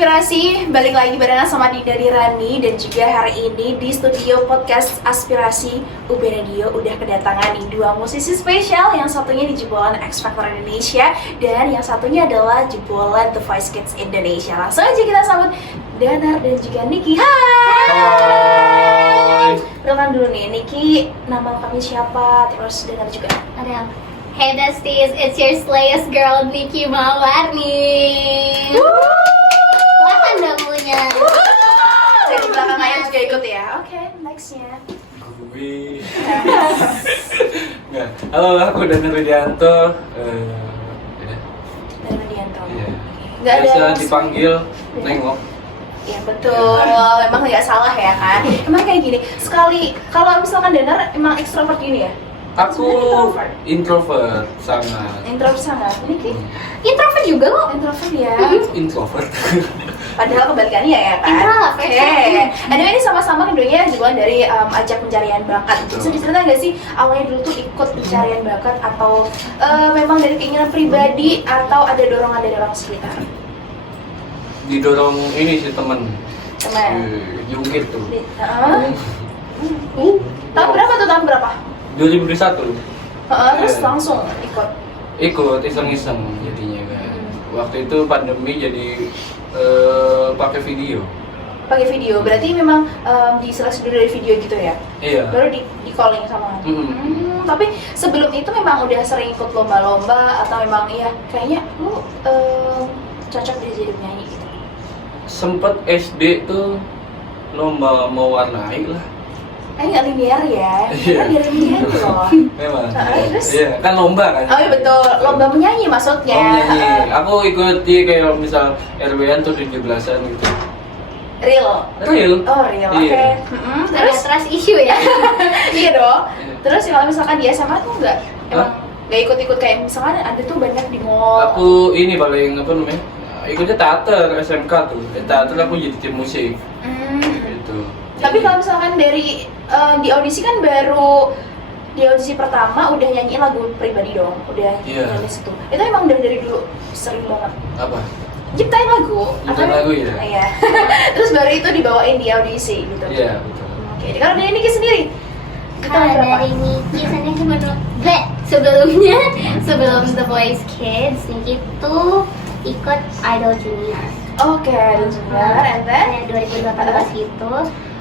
Aspirasi, balik lagi barengan sama Dinda Dirani. Dan juga hari ini di studio podcast Aspirasi UB Radio udah kedatangan nih dua musisi spesial. Yang satunya di jebolan X Factor Indonesia, dan yang satunya adalah jebolan The Voice Kids Indonesia. Langsung aja kita sambut Danar dan juga Niki. Hai. Perkenalan dulu nih, Niki, nama kami siapa? Terus Danar juga ada. Hey besties, it's your slayest girl Niki Mawarni. Silakan dong punya. Dari belakang ayam juga ikut ya. Oke, nextnya. Gue. Nggak. Halo, aku Danar Widianto. Danar Widianto. Iya. Nggak ada. Biasa dipanggil Nengok. Ya betul, memang nggak salah ya kan. Emang kayak gini, sekali kalau misalkan Danar emang ekstrovert gini ya? Aku introvert sangat. Introvert sangat. Niki Introvert juga kok. introvert ya. Introvert. Padahal kebalikannya ya kan. Introvert. Oke. Ada ini sama-sama keduanya juga dari ajak pencarian bakat. Bisa diceritain nggak sih awalnya dulu tuh ikut pencarian bakat atau memang dari keinginan pribadi atau ada dorongan dari orang sekitar? Didorong ini sih temen. Teman. Jungkir tuh. Tahun berapa tuh? Tahun berapa? 2021. Terus langsung ikut. Ikut iseng-iseng jadinya kan. Waktu itu pandemi jadi pakai video. Pakai video, berarti memang diseleksi dulu dari video gitu ya? Iya. Baru di calling sama. Tapi sebelum itu memang udah sering ikut lomba-lomba atau memang iya kayaknya lu cocok jadi penyanyi gitu? Sempet SD tuh lomba mewarnai lah. Nggak linear ya? Iya. Kan dari menyanyi loh. Memang. Terus? Iya, kan lomba kan. Oh iya betul, lomba menyanyi maksudnya. Lomba nyanyi. Aku ikut di kayak misal RW-an tuh 17-an gitu. Real? Real. Oh real, oke. Iya. Terus? Trust issue ya. Iya dong. Iya. Terus kalau misalkan di SMA tuh emang nggak ikut-ikut kayak misalkan ada tuh banyak di mall. Aku ini paling apa namanya? Ikutnya teater SMK tuh. Teater aku jadi tim musik. Gitu. Tapi kalau misalkan dari di audisi kan baru di audisi pertama udah nyanyiin lagu pribadi dong, udah nyanyi situ. Itu emang udah dari dulu sering banget Apa? ciptain lagu. Ciptain lagu ya? Iya. Berarus baru itu dibawain di audisi gitu. Iya, betul. Oke, kalau dari Niki sendiri kita Kalau berapa? dari Niki sebenarnya sebelum The Voice Kids, Niki tuh ikut Idol Junior. Oke, Junior, and then 2018 gitu.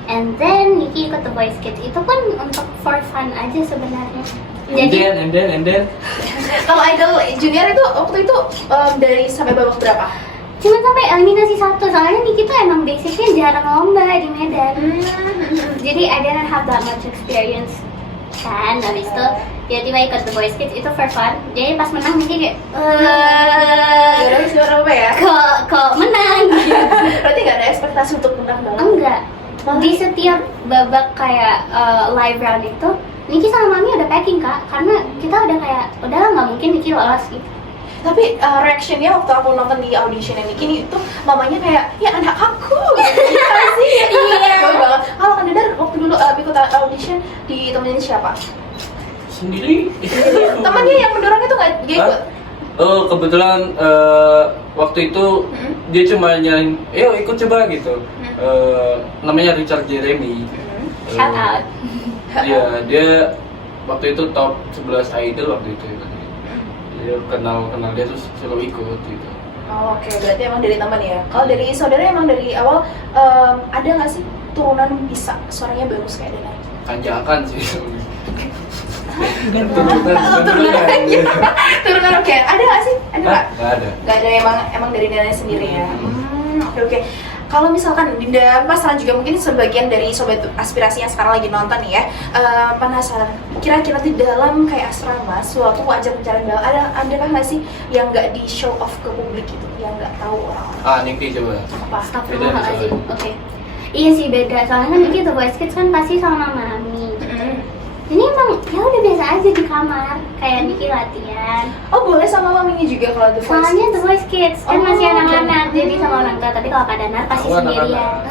And then Niki ikut The Voice Kids. Itu pun untuk for fun aja sebenarnya. And then. kalau Idol Junior itu waktu itu dari sampai babak berapa? Cuma sampai eliminasi 1, soalnya Niki tuh emang basicnya jarang lomba di Medan. Jadi I didn't have that much experience kan. Habis itu tiba-tiba ikut The Voice Kids itu for fun. Jadi pas menang Niki kayak Berapa ya? kok menang gitu. Berarti nggak ada ekspektasi untuk menang banget? Enggak. Di setiap babak kayak live round itu Niki sama Mami udah packing kak, karena kita udah kayak udahlah nggak mungkin Niki lolos gitu. Tapi reactionnya waktu aku nonton di audition Niki ini tuh mamanya kayak ya anak aku gitu. Iya sih. Iya banget. Kalau kan Danar waktu dulu ikut audition ditemenin siapa? Sendiri. Temannya yang mendorong itu nggak dia ikut? Oh, kebetulan waktu itu dia cuma nyanyi, ikut coba gitu. Namanya Richard Jeremy. Shout out. Iya, dia waktu itu top 11 idol waktu itu. Dia kenal dia terus selalu ikut gitu. Oh, oke, berarti emang dari teman ya. Kalau dari saudara emang dari awal ada nggak sih turunan bisa suaranya bagus kayak Danar? Tanjakan sih. Turunan oke. Ada nggak sih? Ada nggak? Nggak ada. Nggak ada, emang dari Danar sendiri ya. Oke. Kalau misalkan Dinda penasaran juga, mungkin sebagian dari sobat aspirasi yang sekarang lagi nonton nih ya, penasaran kira-kira di dalam kayak asrama suatu ajang pencarian bakat adakah nggak sih yang nggak di show off ke publik gitu, yang nggak tahu orang-orang? Niki coba. Apa? Astagfirullahaladzim. Oke. Iya sih beda, soalnya kan Niki The Voice Kids kan pasti sama Mami. Ini emang ya udah biasa aja di kamar, kayak Niki latihan. Oh boleh sama maminya juga kalau The Voice? Soalnya The Voice Kids kan masih Oh, anak-anak, jadi sama orang tua. Tapi kalau Kak Danar pasti sendirian.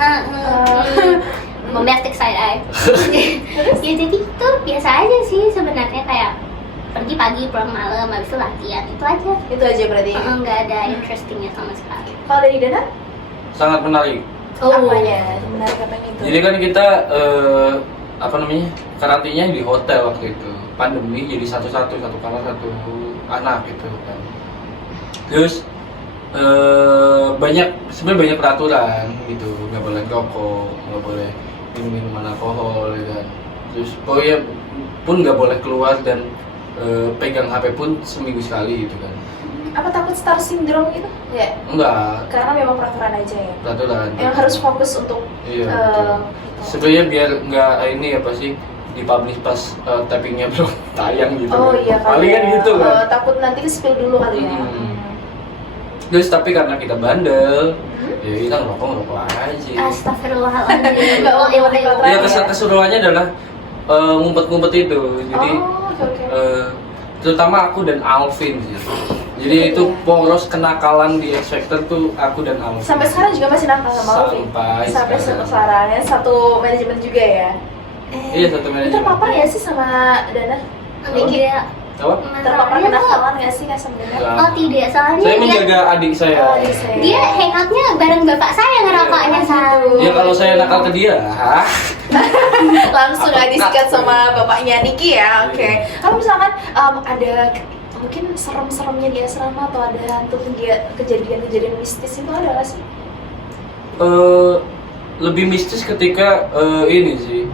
Bombastic side eye. Ya jadi itu biasa aja sih sebenarnya, kayak pergi pagi pulang malam, habis itu latihan, itu aja. Itu aja berarti. Nggak ada interestingnya sama sekali. Kalau dari Danar? sangat menarik. Apanya? Menarik apa itu? Jadi kan kita karantinanya di hotel waktu itu, pandemi, jadi satu kamar satu anak gitu kan. Terus sebenarnya banyak peraturan gitu, nggak boleh rokok, nggak boleh minum alkohol ya kan. Terus pokoknya pun nggak boleh keluar dan pegang HP pun seminggu sekali gitu kan. Apa takut star syndrome gitu? Enggak, Karena memang peraturan aja ya. peraturan. Yang harus fokus untuk Iya, betul. Sebenarnya biar nggak ini apa sih dipublish pas tappingnya belum tayang gitu. Oh iya kali Paling kan ya. gitu kan. Takut nanti ke-spill dulu kali ya. Terus tapi karena kita bandel, ya kita ngerokok aja. Astagfirullahaladzim. Nggak mau lewat peraturan. Ya keseruannya adalah ngumpet-ngumpet itu. Jadi oke. terutama aku dan Alvin sih. Jadi itu poros kenakalan di X Factor tuh aku dan Alvin. Sampai sekarang juga masih nakal sama Alvin? Sampai sekarang ya, satu manajemen juga ya? Iya, satu manajemen. Terpapar ya sih sama Dana? Niki Apa? Terpapar kenakalan nggak sih Kak sebenarnya? Enggak. Oh tidak, soalnya Saya dia menjaga adik saya. dia hangoutnya bareng bapak saya ngerokoknya sama. Ya kalau saya nakal ke dia, Langsung nggak disikat sama bapaknya Niki ya, oke. Kalau misalkan ada mungkin serem-seremnya di asrama atau ada hantu kejadian-kejadian mistis itu ada nggak sih? Lebih mistis ketika ini sih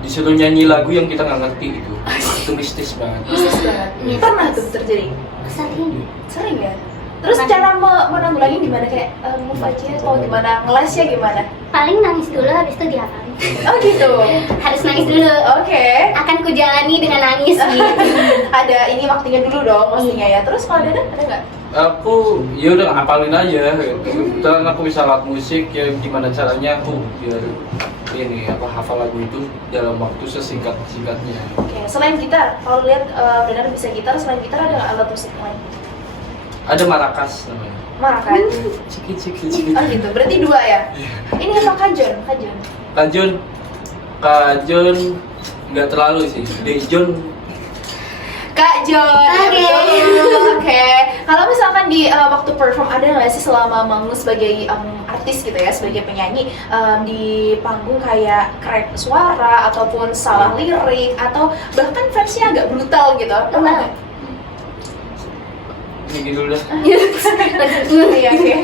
disuruh nyanyi lagu yang kita nggak ngerti gitu. Itu mistis banget. Mistis banget. Iya. Pernah tuh terjadi? Sering. Sering ya? Terus cara menanggulangi gimana? Kayak move aja atau gimana? Ngelesnya gimana? Paling nangis dulu, habis itu dihafalin. Oh gitu? Harus nangis dulu. Oke. Akan kujalani dengan nangis gitu. Ada ini waktunya dulu dong pastinya ya. Terus kalau ada nggak? Aku ya udah ngapalin aja gitu. Kebetulan aku bisa alat musik, ya gimana caranya aku biar ini hafal lagu itu dalam waktu sesingkat-singkatnya. Oke, selain gitar, kalau lihat benar bisa gitar, selain gitar ada nggak alat musik lain? Ada marakas namanya. Marakan? Ciki. Oh gitu, berarti dua ya? Ini apa kajon? Kajon nggak terlalu sih. Dejon. Kak Jon, Oke. Oke. Kalau misalkan di waktu perform ada nggak sih selama Mangu sebagai artis gitu ya, sebagai penyanyi di panggung kayak crack suara ataupun salah lirik atau bahkan versinya agak brutal gitu? Pernah nggak? Ini dulu dah. Iya oke.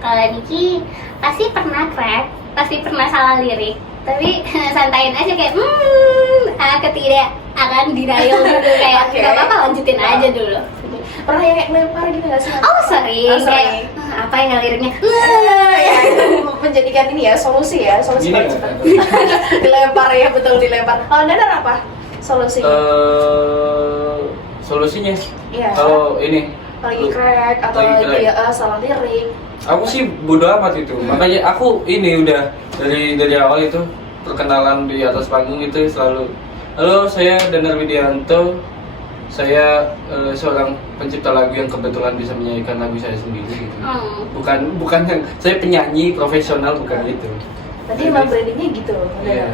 Kalau Niki pasti pernah crack, pasti pernah salah lirik. Tapi santain aja kayak ketidak akan denial gitu kayak Oke. nggak apa-apa lanjutin aja dulu. Pernah yang kayak lempar gitu nggak sih? Oh sering, sering. kayak apa yang liriknya? Ya, itu menjadikan ini ya solusi Ini paling cepat. Dilempar ya, betul dilempar. Kalau Danar apa solusinya? Solusinya Iya. kalau ini Lagi crack atau lagi crack. dia salah lirik. aku sih bodo amat itu. Makanya aku ini udah dari awal itu perkenalan di atas panggung itu selalu, halo, saya Danar Widianto, saya seorang pencipta lagu yang kebetulan bisa menyanyikan lagu saya sendiri gitu. Bukan yang saya penyanyi profesional, bukan gitu. Tadi emang brandingnya gitu. Iya.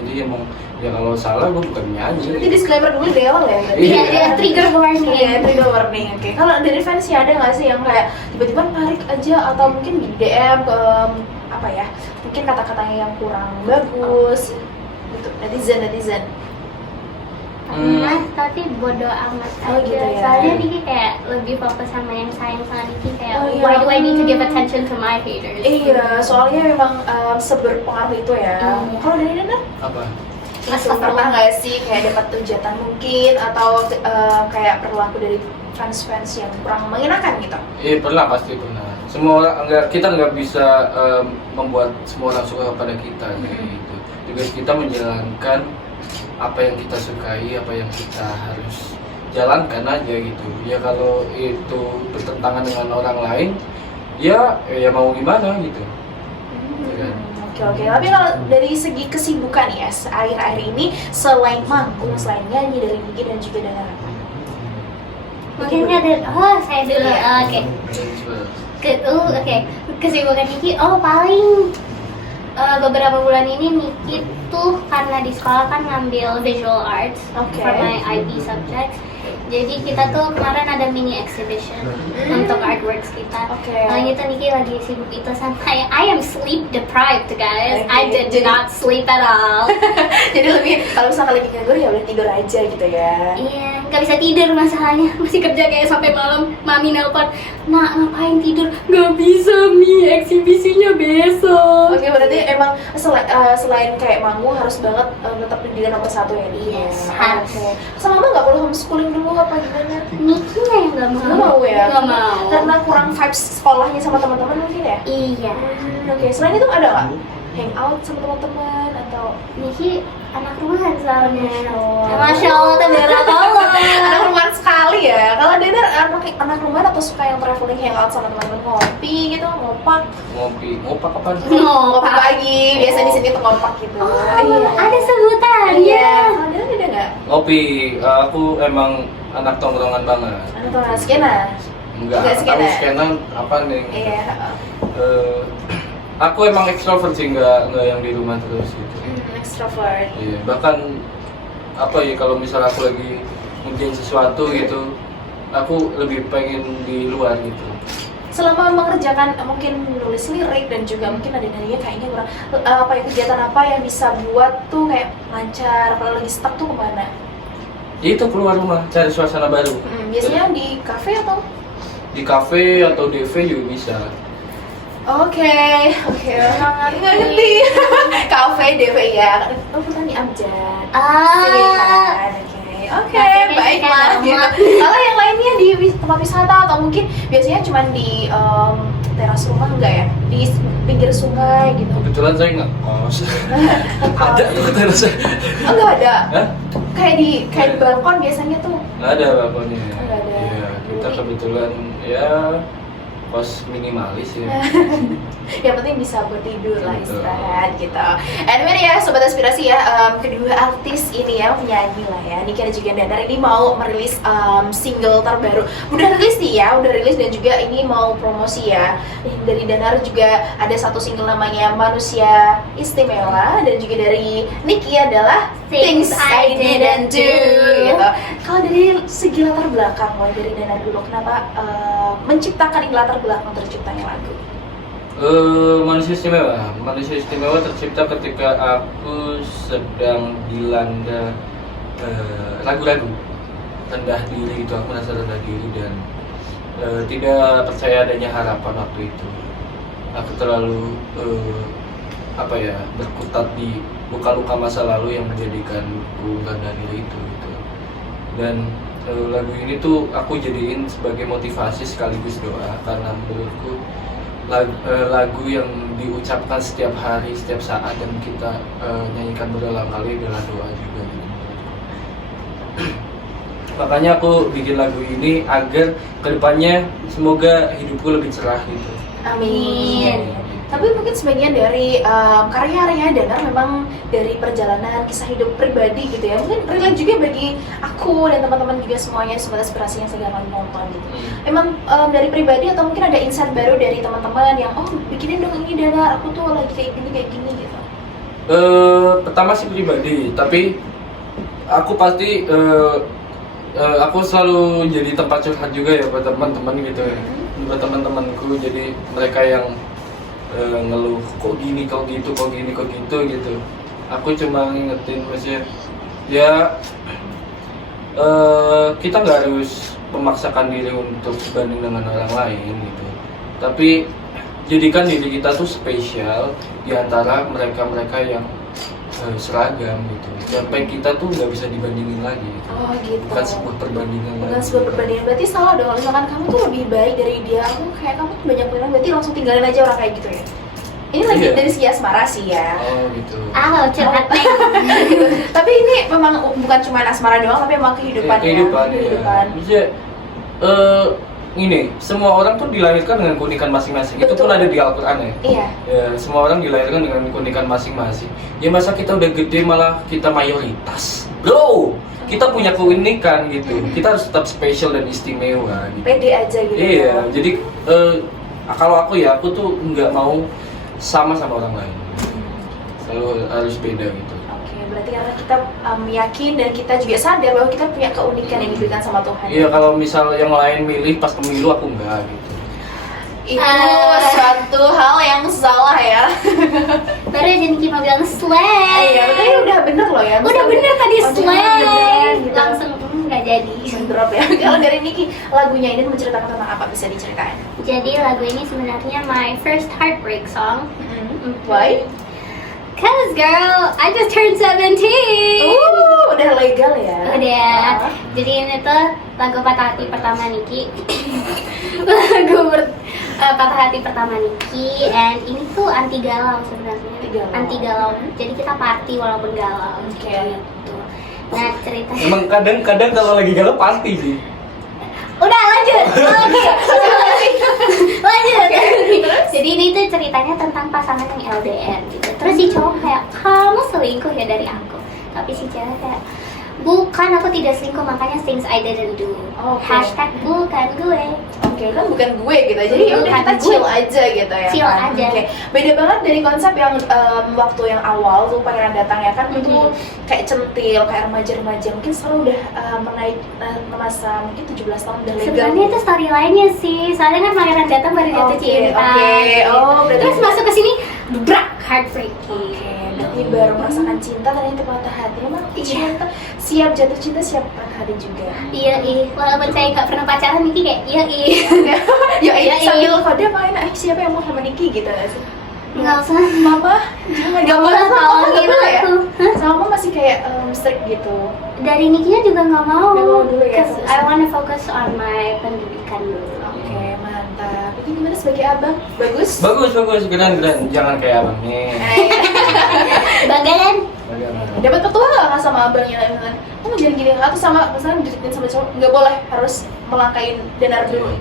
Jadi emang ya kalau salah gue bukan nyanyi. Berarti disclaimer dulu di awal ya. Iya. Iya, trigger warning. Iya, trigger warning. Oke. Kalau dari fans ya ada nggak sih yang kayak tiba-tiba narik aja atau mungkin di DM ke apa ya? Mungkin kata-katanya yang kurang bagus gitu. Netizen. Pernah, tapi bodo amat Oh, aja. gitu ya. Soalnya Niki kayak lebih fokus sama yang sayang sama Niki kayak Oh, iya. why do I need to give attention to my haters? Iya, soalnya memang seberpengaruh itu ya. Kalau dari Dana? Apa? Pernah nggak sih kayak dapat hujatan mungkin atau kayak perilaku dari fans-fans yang kurang mengenakan gitu? Iya pernah, pasti pernah. Semua orang kita nggak bisa membuat semua orang suka kepada kita gitu. Tugas kita menjalankan apa yang kita sukai, apa yang kita harus jalankan aja gitu. Ya kalau itu bertentangan dengan orang lain, ya mau gimana gitu. Ya kan? Oke. Tapi kalau dari segi kesibukan ya, akhir-akhir ini selain manggung, selain nyanyi dari Niki dan juga Dana apa? Mungkin ada, saya dulu, oke. Oke, kesibukan Niki, paling beberapa bulan ini Niki tuh karena di sekolah kan ngambil visual arts Oke. for my IB subjects. Jadi kita tuh kemarin ada mini exhibition untuk artworks kita. Oke. Nah itu Niki lagi sibuk itu sampai I am sleep deprived guys. I did Jadi- not sleep at all. Jadi lebih kalau misalkan lagi nganggur ya udah tidur aja gitu ya. Iya, nggak bisa tidur masalahnya. Masih kerja kayak sampai malam. Mami nelpon, nak ngapain tidur? Nggak bisa Mi, eksibisinya besok. Oke, berarti emang selain kayak manggung harus banget tetap pendidikan nomor 1 ya dia. Yes, harus. Oke. Sama mama nggak perlu homeschooling dulu apa gimana? Nikinya yang nggak mau. Nggak mau ya? Nggak mau. Karena kurang vibes sekolahnya sama teman-teman mungkin ya? Iya. Oke, selain itu ada nggak? Hangout sama teman-teman atau Niki anak rumahan soalnya. Allah. Masya Allah, tabarakallah. anak rumahan sekali ya? Kalau Denar anak rumahan atau suka yang traveling hangout sama teman-teman ngopi gitu, ngopak? ngopak kapan? Ngopi pagi, biasa di sini tuh ngopak gitu. Oh, ada sebutannya. Iya. Kalau Denar ada nggak? Ngopi, aku emang anak tongkrongan banget. Anak teman skena? Nggak Enggak tahu skena. skena apa nih. Iya. Eh, aku emang ekstrovert sih, nggak yang di rumah terus gitu. Extrovert. Iya, bahkan apa ya kalau misal aku lagi ngerjain sesuatu gitu, aku lebih pengen di luar gitu. Selama mengerjakan mungkin menulis lirik dan juga mungkin ada nanya kayaknya kurang apa ya, kegiatan apa yang bisa buat tuh kayak lancar kalau lagi stuck tuh kemana? Itu keluar rumah, cari suasana baru. Biasanya di kafe atau? Di kafe atau DV juga bisa. Oke, nggak ngerti. Kafe, DV ya. Oh, Putani Amjad. Ah. Oke, Kafe baiklah. kan, Gitu. Mama. Kalau yang lainnya di tempat wisata atau mungkin biasanya cuma di teras rumah enggak ya? Di pinggir sungai gitu. Kebetulan saya nggak kos. Ada tuh terus. Oh, enggak ada. Hah? Kayak di balkon biasanya tuh. Nggak ada balkonnya. Nggak ada. Iya, kita Jadi- kebetulan ya kos minimalis ya. Yang penting bisa buat tidur lah, Betul. istirahat gitu. Anyway ya sobat aspirasi ya, kedua artis ini ya, penyanyi lah ya, Niki dan juga Danar ini mau merilis single terbaru. Udah rilis sih ya, udah rilis dan juga ini mau promosi ya. Dari Danar juga ada satu single namanya Manusia Istimewa, dan juga dari Niki adalah Things I Didn't Do gitu. Kalau dari segi latar belakang, mulai dari Danar dulu, kenapa menciptakan latar belakang terciptanya lagu? Manusia Istimewa. Manusia Istimewa tercipta ketika aku sedang dilanda ragu-ragu, rendah diri gitu. Aku merasa rendah diri dan tidak percaya adanya harapan waktu itu. Aku terlalu berkutat di luka-luka masa lalu yang menjadikanku rendah diri itu gitu. Dan lagu ini tuh aku jadiin sebagai motivasi sekaligus doa, karena menurutku lagu yang diucapkan setiap hari, setiap saat, dan kita nyanyikan berulang kali adalah doa juga gitu. Makanya aku bikin lagu ini agar kedepannya semoga hidupku lebih cerah gitu. Amin. Tapi mungkin sebagian dari karya-karya Danar memang dari perjalanan kisah hidup pribadi gitu ya. Mungkin relate juga bagi aku dan teman-teman juga semuanya, sobat aspirasi yang sedang nonton gitu. Emang dari pribadi atau mungkin ada insight baru dari teman-teman yang bikinin dong ini Danar, aku tuh lagi kayak gini gitu. Pertama sih pribadi, tapi aku pasti aku selalu jadi tempat curhat juga ya buat teman-teman gitu ya. Buat teman-temanku, jadi mereka yang ngeluh kok gini, kok gitu, kok gini, kok gitu gitu. Aku cuma ngingetin maksudnya ya kita nggak harus memaksakan diri untuk sebanding dengan orang lain gitu. Tapi jadikan diri kita tuh spesial di antara mereka-mereka yang seragam gitu. Sampai kita tuh nggak bisa dibandingin lagi gitu. Oh gitu. Bukan sebuah perbandingan Bukan lagi. sebuah perbandingan, berarti salah dong. Kalau misalkan kamu tuh lebih baik dari dia, aku kayak kamu tuh banyak bilang, berarti langsung tinggalin aja orang kayak gitu ya. Ini lagi Iya. dari segi asmara sih ya. Oh gitu. Curhat neng. Tapi ini memang bukan cuma asmara doang, tapi memang kehidupan ya. Kehidupan. Kehidupan. Ini semua orang tuh dilahirkan dengan keunikan masing-masing. Itu pun Betul. ada di Al-Quran ya. Iya. Ya, semua orang dilahirkan dengan keunikan masing-masing. Ya masa kita udah gede malah kita mayoritas, bro. Kita punya keunikan gitu. Kita harus tetap spesial dan istimewa. Gitu. Pede aja gitu. Iya. Jadi kalau aku ya, aku tuh nggak mau sama orang lain. Selalu harus beda gitu. Oke, berarti karena kita yakin dan kita juga sadar bahwa kita punya keunikan yang diberikan sama Tuhan. Iya, kalau misal yang lain milih pas pemilu aku enggak gitu. Itu suatu hal yang salah ya. Baru aja Niki mau bilang slay. Iya, tapi udah bener loh ya. Udah bener tadi Oh, slay. beneran gitu. Langsung nggak jadi. Drop ya. Kalau dari Niki, lagunya ini menceritakan tentang apa, bisa diceritain? Jadi lagu ini sebenarnya my first heartbreak song. Why? Cause girl, I just turned 17. Udah legal ya. Udah. Jadi ini tuh lagu patah hati pertama Niki. Lagu patah hati pertama Niki, and ini tuh anti galau sebenarnya. Anti galau. Jadi kita party walaupun galau. Oke. Gitu. Nah ceritanya. Emang kadang kalau lagi galau pasti sih. Udah lanjut. Lanjut. Jadi ini tuh ceritanya tentang pasangan yang LDR gitu. Terus si cowok kayak, kamu selingkuh ya dari aku. Tapi si cewek kayak, bukan, aku tidak selingkuh, makanya things I didn't do. Oke. Hashtag bukan gue. Oke, kan bukan gue gitu. Jadi ya udah Bukan kita gue. chill aja gitu ya. Chill kan? aja. Oke. Beda banget dari konsep yang waktu yang awal tuh pangeran datang ya kan, itu kayak centil, kayak remaja-remaja. Mungkin sekarang udah menaik masa mungkin 17 tahun udah legal. Sebenarnya itu storyline-nya sih. Soalnya kan pangeran datang baru jatuh Oke, cinta. oke. gitu. Oh, berarti- Terus masuk ke sini, brak, heartbreaking. Oke, berarti baru merasakan cinta ternyata patah hati. Emang cinta siap jatuh cinta, siap patah hati juga. Iya, walaupun saya nggak pernah pacaran, Niki kayak iya, Ya, Iya, sambil kode main, siapa yang mau sama Niki gitu gak sih? nggak usah. Mama, jangan Nggak boleh usah sama tolongin Mama ya? aku. Hah? Sama Mama masih kayak strict gitu. Dari Nikinya juga nggak mau. Nggak mau dulu ya, Cause fokus. I wanna focus on my pendidikan dulu. Oke, mantap. Ini gimana sebagai abang? Bagus? Bagus, keren. Jangan kayak abangnya. Bangga kan? Dapat petua nggak sama abangnya? Misalnya, kamu jangan gini, atau sama misalnya dideketin sama cowok, nggak boleh, harus melangkain danar dulu.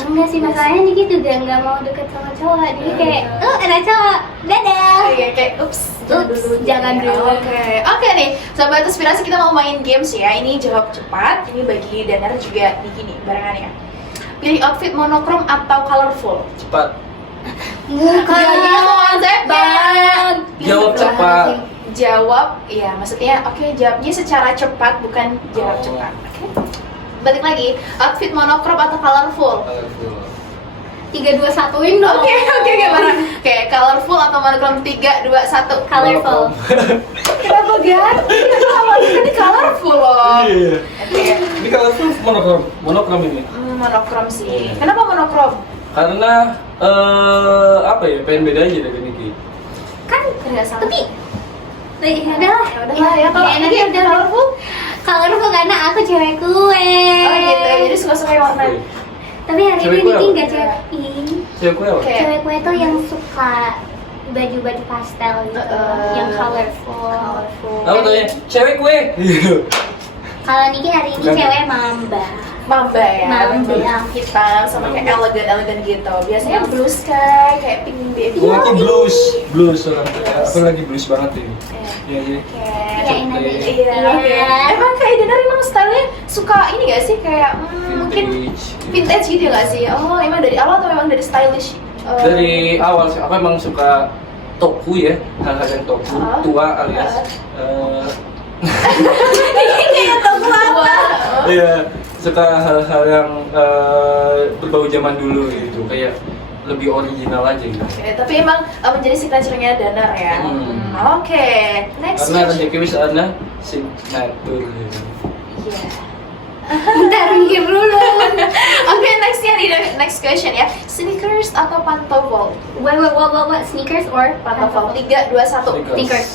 Enggak sih, masalahnya Niki juga nggak mau deket sama cowok. Jadi kayak, ada cowok, dadah. Iya, kayak ups, jangan dulu. Oke nih, sobat inspirasi, kita mau main games ya. Ini jawab cepat. Ini bagi Danar juga Niki nih barengannya. Pilih outfit monokrom atau colorful. Cepat. Gaya konsepnya. Jawab cepat. Jawab, iya maksudnya oke, jawabnya secara cepat, bukan jawab Oh. cepat. Oke. Balik lagi, outfit monokrom atau colorful? 3-2-1-in dong. Oke, gimana? Oke, colorful atau monokrom? 3, 2, 1. Colorful. Kenapa ganti? Ini colorful loh. Iya. Oke. Ini kalau tuh monokrom ini. Monokrom sih. Kenapa monokrom? Karena apa ya, pengen beda aja dari Niki. Kan, Nggak salah. tapi ya udahlah. Ya udahlah ya, kalau nanti ini udah colorful. colorful karena aku cewek kue. Oh gitu, jadi suka-suka yang warna. Tapi hari Cewek ini kue Niki apa? nggak cewek. Ih, Cewek gue apa? Oke. cewek kue tuh yang suka baju-baju pastel gitu, yang colorful. Aku tanya, cewek gue. Kalau Niki hari ini Bukan. cewek mamba. Mamba ya, Mamba. yang hitam sama kayak elegan gitu. Biasanya blue sky, kayak pink baby. Gue tuh blues orang. Aku lagi blues banget ini. Iya, iya. Iyain aja. Iya. Iya. Emang kayak Danar emang stylenya suka ini gak sih, kayak mungkin vintage gitu gak sih? Oh, emang dari awal atau memang dari stylish? Dari awal sih, aku emang suka toku ya, hal-hal yang toku, tua alias kayak toku apa? iya, suka hal-hal yang berbau zaman dulu gitu, kayak lebih original aja gitu. Oke, tapi emang menjadi signature-nya Danar ya. Oke, next Karena question. rezeki wis ana signature gitu. Iya. Bentar mikir dulu. Oke, next question ya. Sneakers atau pantofel? What? Sneakers or Pantofel. 3, 2, 1. Sneakers.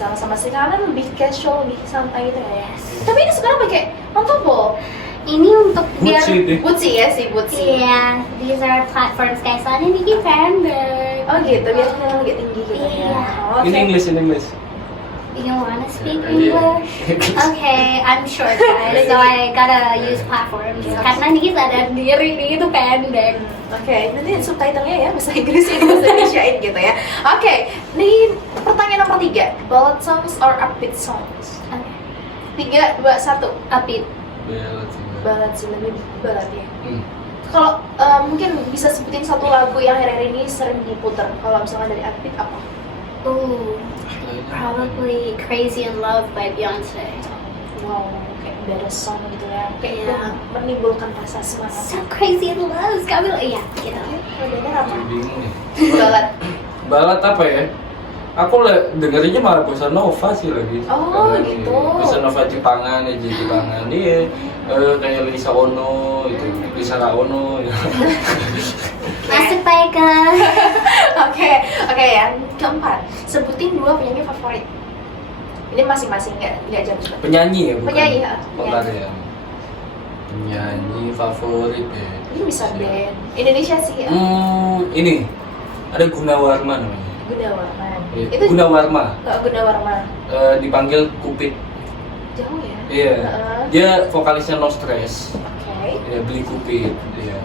Sama-sama sih, karena lebih casual, lebih santai gitu ya. Tapi ini sekarang pakai pantofel. Ini untuk biar Gucci deh. Bootsy ya sih, Bootsy. Iya, these are platforms guys. Soalnya Niki pendek. Oh gitu, biar kita agak tinggi gitu Iya. ya. Oke. In English. You wanna speak Iya. English? Okay, I'm short guys, so I gotta use platforms. Karena Niki sadar diri Niki itu pendek. Oke, nanti subtitlenya ya bahasa Inggris ini bahasa Indonesiain gitu ya. Oke, ini pertanyaan nomor 3. Ballad songs or upbeat songs? 3, 2, 1. Upbeat. Ballad sih, lebih ballad ya. Kalau mungkin bisa sebutin satu lagu yang akhir-akhir ini sering diputar. Kalau misalnya dari upbeat apa? Probably Crazy in Love by Beyonce. Wow, kayak udah ada song gitu ya. Kayak Iya. menimbulkan rasa semangat. So crazy in love, kami iya gitu. Kalau dengar apa? Bingung nih. Balat. Balat apa ya? Aku dengerinnya malah bossa nova sih lagi. Oh, Karena gitu. Bossa nova Jepangan, Jepangan. Iya. Kayak Lisa Ono itu, Lisa Ono. Ya. Masuk Pak Eka. Oke, yang keempat. Sebutin 2 penyanyi favorit. Ini masing-masing nggak jauh banget. Penyanyi ya, bukan? Penyanyi, ya. Pelarian. Penyanyi favorit ya. Ini bisa band Indonesia sih ya. Ini ada Gunawarma namanya. Gunawarman. Iya, Itu Gunawarma. Gunawarman. Dipanggil Kupit. Jauh ya? Iya. Heeh. Dia vokalisnya No Stress. Oke. Ya, beli Kupit. Iya.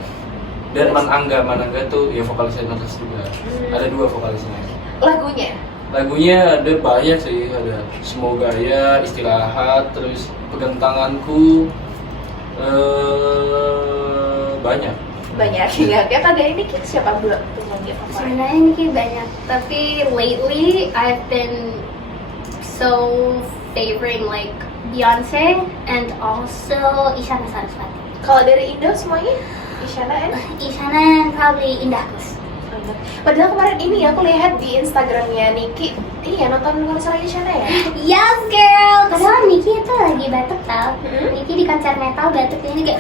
Dan Manangga tuh ya vokalisnya No Stress juga. Ada 2 vokalisnya. Lagunya? Lagunya ada banyak sih, ada Semoga Ya, Istirahat, terus Pegang Tanganku, banyak. Banyak ya. Kayak dari ini siapa dua penyanyi favorit? Sebenarnya ini kayak banyak, tapi lately I've been so favoring like Beyonce and also Isyana Sarasvati. Kalau dari Indo semuanya? Isyana and? Isyana and probably Indah Kus. Padahal kemarin ini aku lihat di Instagramnya Niki, iya nonton konser Isyana ya? Yes girl. Padahal Niki itu lagi batuk tau. Hmm? Niki di konser metal batuk ini kayak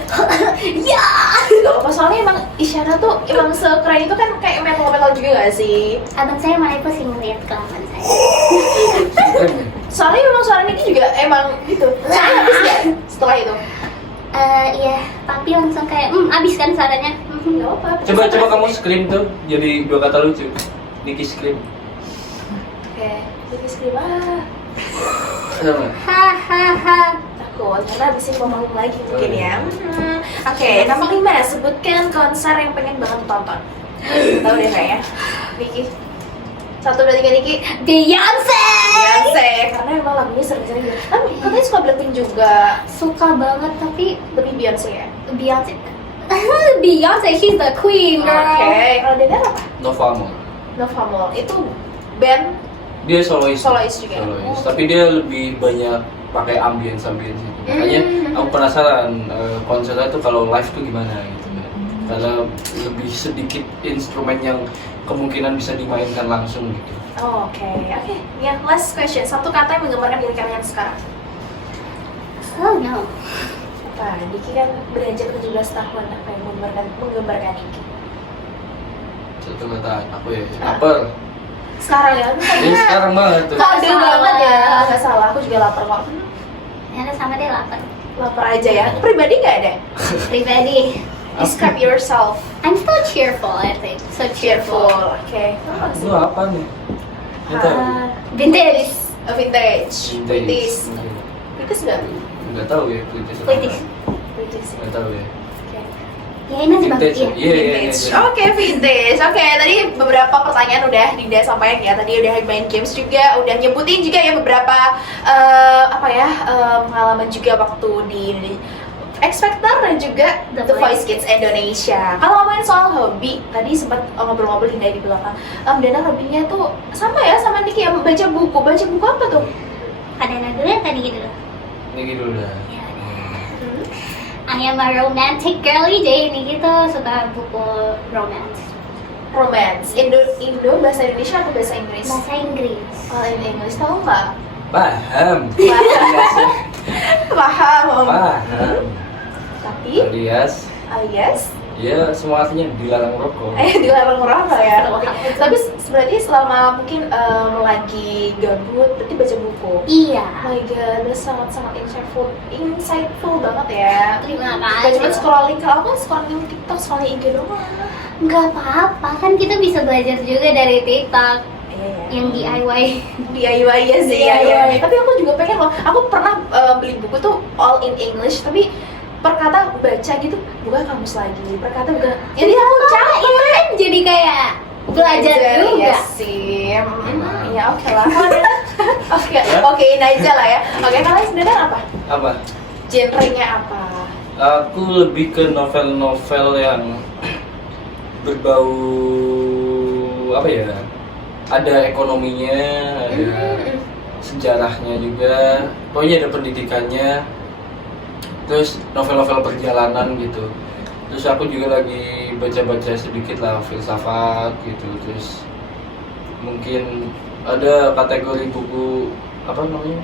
ya. Gak apa, soalnya emang Isyana tuh emang sekeren itu kan kayak metal-metal juga gak sih? Abang saya malah pusing ngeliat kelaman saya. Keren ya? Soalnya emang suara Niki juga emang gitu. Soalnya habis gak setelah itu? Iya, papi langsung kayak abis kan suaranya. Gak apa. Coba kamu scream tuh, jadi 2 kata lucu. Niki scream. Oke, Niki scream ah. Sama. Hahaha. Takut, karena abis ini mau manggung lagi mungkin ya. Oke, nomor 5, sebutkan konser yang pengen banget tonton. Tahu deh kayaknya. Niki. 1, 2, 3 Niki. Beyonce. Beyonce, karena emang lagunya sering-sering gitu. Tapi katanya suka Blackpink juga. Suka banget tapi Lebih Beyonce ya? Beyonce. Beyonce, she's the queen girl. Oke, kalau Dena apa? Nova Amor. Nova Mall, itu band Dia solois. Solois juga. Solois. Oh. Tapi dia lebih banyak pakai ambience gitu. Makanya aku penasaran konsernya tuh kalau live tuh gimana gitu. Karena lebih sedikit instrumen yang kemungkinan bisa dimainkan langsung gitu. Oh, oke. Yang last question, 1 kata yang menggambarkan diri kalian sekarang. Oh no. Apa? Niki kan beranjak 17 tahun, apa yang menggambarkan Niki? 1 kata aku ya, lapar. Sekarang ya? Ini sekarang banget tuh. Kode Salah. banget ya, nggak salah, aku juga lapar kok. Ternyata sama dia lapar. Lapar aja ya, pribadi nggak ada? Pribadi. Describe yourself. I'm still cheerful, I think. So cheerful. Oke. Lu apa nih? Kita Vintage. Vintage. British. Mungkin. British nggak? Nggak tahu ya British. British. British. Nggak tahu ya. Oke. Ya ini masih bagus Vintage. ya. Iya. Vintage. Oke, vintage. Oke, tadi beberapa pertanyaan udah Dinda sampaikan ya. Tadi udah main games juga, udah nyebutin juga ya beberapa pengalaman juga waktu di X Factor dan juga The Voice Kids Indonesia. Kalau ngomongin soal hobi, tadi sempat ngobrol-ngobrol Dinda di belakang. Dana hobinya tuh sama ya sama Niki yang baca buku. Baca buku apa tuh? Kadang dulu ya tadi gitu loh. Ini gitu dah. I am a romantic girly, jadi ini gitu suka buku romance. Romance. Indo bahasa Indonesia atau bahasa Inggris? Bahasa Inggris. Oh, in English tahu nggak? Paham. Paham. Paham. Tapi Alias, ya semua artinya dilarang merokok. dilarang merokok ya. Tapi berarti selama mungkin lagi gabut, berarti baca buku. Iya. Oh my god, itu sangat-sangat insightful banget ya. Terima Gak kasih. cuma scrolling, kalau aku scrolling TikTok, scrolling IG doang. Nggak apa-apa, kan kita bisa belajar juga dari TikTok yang DIY. DIY ya sih, DIY. Tapi aku juga pengen loh, aku pernah beli buku tuh all in English, tapi per kata baca gitu, buka kamus lagi, per kata buka. Jadi aku capek. Itu kan jadi kayak belajar juga. Iya sih. Ya oke lah. Oke, ini aja lah ya. Oke, kalian sebenarnya apa? Apa? Genrenya apa? Aku lebih ke novel-novel yang berbau apa ya? Ada ekonominya, ada sejarahnya juga, pokoknya ada pendidikannya, terus novel-novel perjalanan gitu. Terus aku juga lagi baca-baca sedikit lah filsafat gitu, terus mungkin ada kategori buku apa namanya,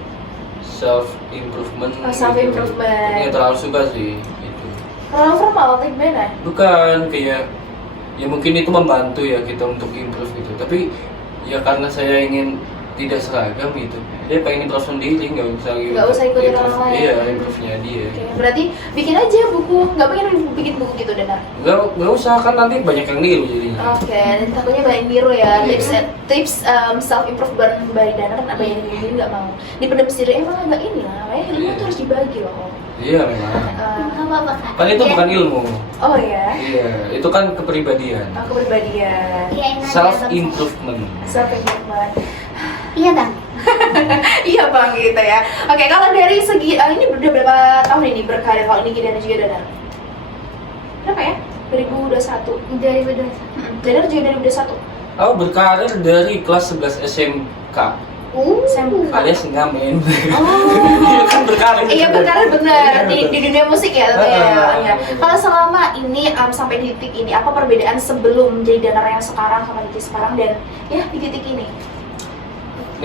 self improvement. Self improvement. Ini terlalu suka sih itu. Terlalu formal atau gimana? Bukan, kayak ya mungkin itu membantu ya kita untuk improve gitu, tapi ya karena saya ingin tidak seragam gitu, dia pengen improve sendiri, nggak usah ikutin orang lain. Iya, improve-nya dia. Oke, berarti bikin aja buku, nggak pengen bikin buku gitu Danar? Nggak usah, kan nanti banyak yang niru jadinya. Oke, dan takutnya banyak niru ya. Iya. Tips self improvement by Danar kan banyak yang niru, nggak mau dipendam sendiri. Emang agak ini lah, ilmu Iya. tuh harus dibagi loh. Iya memang. Nggak apa-apa Kak. Kan itu Iya. bukan ilmu. Oh ya, Iya, itu kan kepribadian. kepribadian, Iya, ingat Self ya, Bang. improvement. self improvement. Iya Bang. Iya bang gitu ya. Oke, kalau dari segi ini udah berapa tahun ini berkarir kalau Niki dan juga Danar? Berapa ya? 2021. 2021. Danar juga 2021. Aku berkarir dari kelas 11 SMK. SMK. Alias ngamen. Oh. Iya kan berkarir. Iya berkarir bener di dunia musik ya tentunya. Ya. Betul. Kalau selama ini sampai di titik ini apa perbedaan sebelum jadi Danar yang sekarang sama Niki sekarang dan ya di titik ini?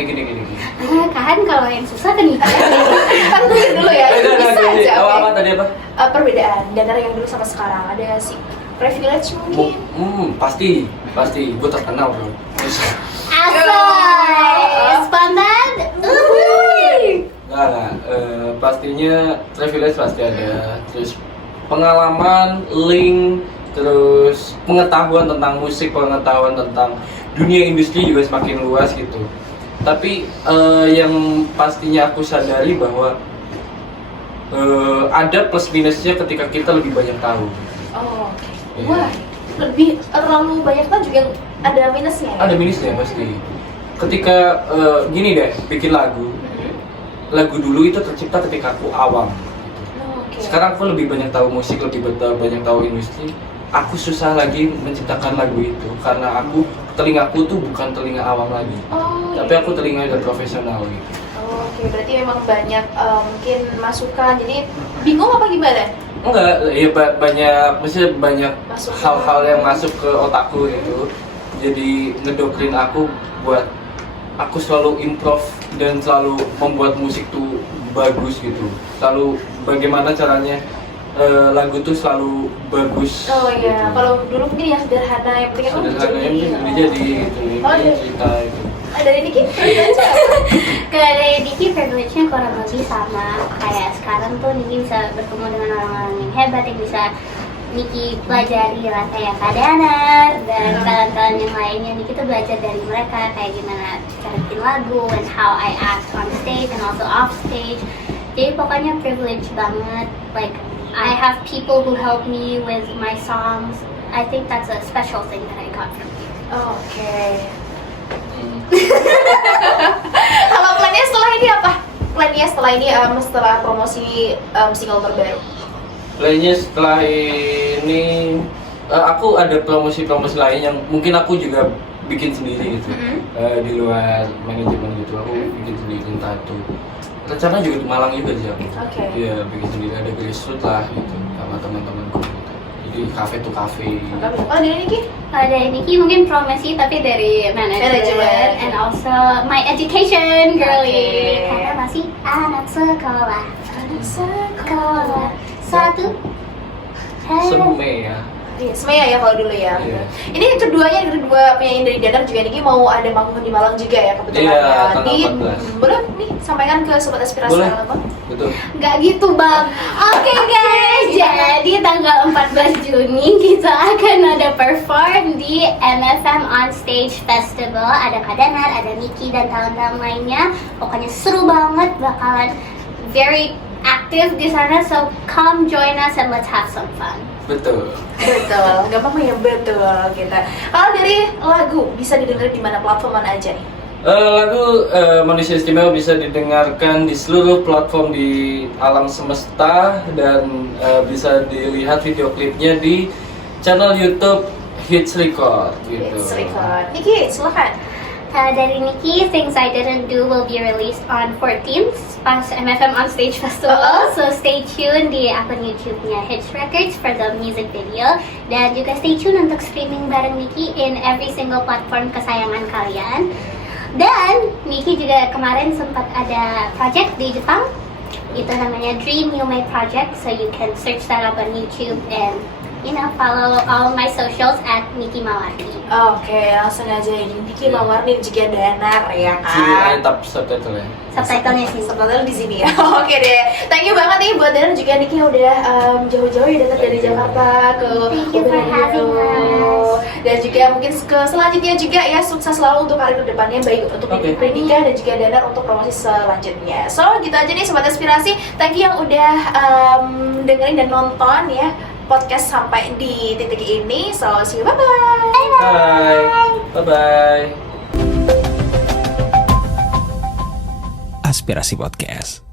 Gini. Kan kalau yang susah kan nikah. Kan dulu ya. Bisa aja. Apa, oke. apa tadi apa? Perbedaan Danar yang dulu sama sekarang ada sih privilege mungkin. Pasti. Gue terkenal bro. Asal spontan. Enggak. Pastinya privilege pasti ada. Terus pengalaman, link, terus pengetahuan tentang musik, pengetahuan tentang dunia industri juga semakin luas gitu. Tapi yang pastinya aku sadari bahwa ada plus minusnya ketika kita lebih banyak tahu. Oh, oke. Iya. Wah, lebih terlalu banyak kan juga ada minusnya. Ada minusnya pasti. Ketika gini deh, bikin lagu. Lagu dulu itu tercipta ketika aku awam. Oh, oke. Sekarang aku lebih banyak tahu musik, lebih banyak tahu industri. Aku susah lagi menciptakan lagu itu karena telingaku tuh bukan telinga awam lagi. Oh, Tapi aku telinga udah profesional gitu. Oh, oke, berarti memang banyak mungkin masukan. Jadi bingung apa gimana? Enggak, ya maksudnya banyak Masuk. hal-hal yang masuk ke otakku gitu. Jadi ngedoktrin aku buat aku selalu improve dan selalu membuat musik tuh bagus gitu. Selalu bagaimana caranya lagu tuh selalu bagus. Oh iya, gitu. kalau dulu mungkin yang sederhana, yang penting kan Sederhana yang penting jadi gitu, Oh, ini iya. cerita itu. Dari Niki, aja. Kalau dari Niki privilege-nya kurang lebih sama kayak sekarang tuh Niki bisa bertemu dengan orang-orang yang hebat yang bisa Niki pelajari lah kayak Kak Danar dan talent-talent yang lainnya. Niki tuh belajar dari mereka kayak gimana cara bikin lagu and how I act on stage and also off stage. Jadi pokoknya privilege banget. Like I have people who help me with my songs. I think that's a special thing that I got from you. Oh, oke. Kalau plannya setelah ini apa? Plannya setelah ini setelah promosi single terbaru. Lainnya setelah ini aku ada promosi-promosi lain yang mungkin aku juga bikin sendiri gitu. Di luar manajemen gitu aku bikin sendiri entah itu. Rencana juga di Malang juga sih aku. Oke. Iya, bikin sendiri ada grassroots lah gitu sama teman-temanku gitu. Jadi cafe to cafe. Oh, dari Niki? Kalau dari Niki mungkin promosi tapi dari Manajemen. manajemen and also my education girly Oke. karena masih anak sekolah Anak sekolah. satu Semua ya. Iya, semuanya ya kalau dulu ya. Iya. Ini kedua penyanyi dari Danar juga Niki mau ada manggung di Malang juga ya kebetulan. Iya, ya. tanggal Di 14. boleh nih sampaikan ke sobat aspirasi Boleh. apa? Betul. nggak gitu bang. Oke guys, jadi tanggal 14 Juni kita akan ada perform di MFM On Stage Festival. Ada Kak Danar, ada Niki dan talent-talent lainnya. Pokoknya seru banget, bakalan very active di sana. So come join us and let's have some fun. Betul. Betul, nggak apa-apa ya betul kita. Kalau dari lagu bisa didengar di mana platform mana aja nih? Lagu Manusia Istimewa bisa didengarkan di seluruh platform di alam semesta dan bisa dilihat video klipnya di channel YouTube Hits Record gitu. Hits Record. Niki, silakan. Dari Nikki, Things I Didn't Do will be released on 14th pas MFM On Stage Festival. So stay tune di akun YouTube-nya Hits Records for the music video. Dan juga stay tune untuk streaming bareng Nikki in every single platform kesayangan kalian. Dan Nikki juga kemarin sempat ada project di Jepang. Itu namanya Dream You May Project. So you can search that up on YouTube and follow all my socials at Nikki Mawarni. Oke, langsung aja ini Nikki Mawarni juga Danar ya Sini kan. ada tab subtitle ya. Subtitlenya sih. Subtitle di sini ya. Oke deh. Thank you banget nih buat Danar juga Nikki yang udah jauh-jauh ya datang dari Jakarta ke Thank you for having us. Dan juga mungkin ke selanjutnya juga ya, sukses selalu untuk karir depannya, baik untuk Oke. pendidikan dan juga Danar untuk promosi selanjutnya. So gitu aja nih Sobat Inspirasi. Thank you yang udah dengerin dan nonton ya podcast sampai di titik ini. So see you, bye bye. Bye bye. Aspirasi Podcast.